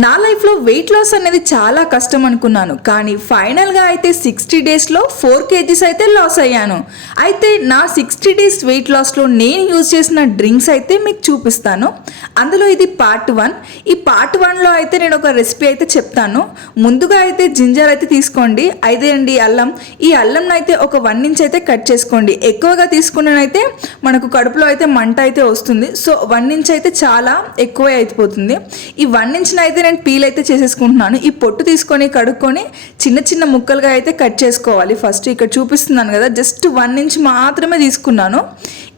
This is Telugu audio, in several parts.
నా లైఫ్లో వెయిట్ లాస్ అనేది చాలా కష్టం అనుకున్నాను, కానీ ఫైనల్గా అయితే 60 డేస్లో 4 kgs అయితే లాస్ అయ్యాను. అయితే నా 60 డేస్ వెయిట్ లాస్లో నేను యూజ్ చేసిన డ్రింక్స్ అయితే మీకు చూపిస్తాను. అందులో ఇది పార్ట్ 1. ఈ పార్ట్ 1లో అయితే నేను ఒక రెసిపీ అయితే చెప్తాను. ముందుగా అయితే జింజర్ అయితే తీసుకోండి, అయితే అండి అల్లం. ఈ అల్లంను అయితే ఒక 1 ఇంచ్ అయితే కట్ చేసుకోండి. ఎక్కువగా తీసుకున్ననైతే మనకు కడుపులో అయితే మంట అయితే వస్తుంది. సో 1 ఇంచ్ అయితే చాలా ఎక్కువ అయిపోతుంది. ఈ 1 ఇంచ్ని అయితే నేను పీల్ అయితే చేసేసుకుంటున్నాను. ఈ పొట్టు తీసుకొని కడుక్కొని చిన్న చిన్న ముక్కలుగా అయితే కట్ చేసుకోవాలి. ఫస్ట్ ఇక్కడ చూపిస్తున్నాను కదా, జస్ట్ 1 ఇంచ్ మాత్రమే తీసుకున్నాను.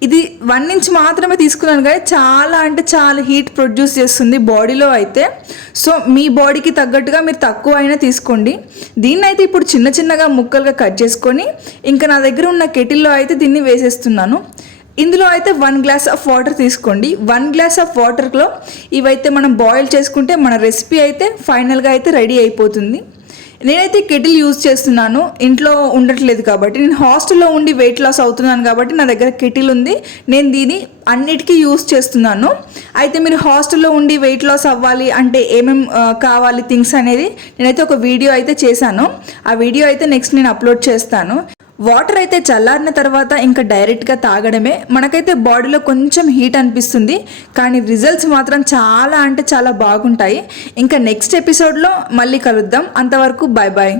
ఇది 1 ఇంచ్ మాత్రమే తీసుకున్నాను కానీ చాలా అంటే చాలా హీట్ ప్రొడ్యూస్ చేస్తుంది బాడీలో అయితే. సో మీ బాడీకి తగ్గట్టుగా మీరు తక్కువ అయినా తీసుకోండి. దీన్ని అయితే ఇప్పుడు చిన్న చిన్నగా ముక్కలుగా కట్ చేసుకొని ఇంకా నా దగ్గర ఉన్న కెటిల్లో అయితే దీన్ని వేసేస్తున్నాను. ఇందులో అయితే 1 గ్లాస్ ఆఫ్ వాటర్ తీసుకోండి. 1 గ్లాస్ ఆఫ్ వాటర్లో ఇవైతే మనం బాయిల్ చేసుకుంటే మన రెసిపీ అయితే ఫైనల్గా అయితే రెడీ అయిపోతుంది. నేనైతే కెటిల్ యూజ్ చేస్తున్నాను, ఇంట్లో ఉండట్లేదు కాబట్టి. నేను హాస్టల్లో ఉండి వెయిట్ లాస్ అవుతున్నాను కాబట్టి నా దగ్గర కెటిల్ ఉంది. నేను దీన్ని అన్నిటికీ యూజ్ చేస్తున్నాను. అయితే మీరు హాస్టల్లో ఉండి వెయిట్ లాస్ అవ్వాలి అంటే ఏమేమి కావాలి థింగ్స్ అనేది నేనైతే ఒక వీడియో అయితే చేశాను. ఆ వీడియో అయితే నెక్స్ట్ నేను అప్లోడ్ చేస్తాను. వాటర్ అయితే చల్లారిన తర్వాత ఇంకా డైరెక్ట్గా తాగడమే. మనకైతే బాడీలో కొంచెం హీట్ అనిపిస్తుంది, కానీ రిజల్ట్స్ మాత్రం చాలా అంటే చాలా బాగుంటాయి. ఇంకా నెక్స్ట్ ఎపిసోడ్లో మళ్ళీ కలుద్దాం. అంతవరకు బాయ్ బాయ్.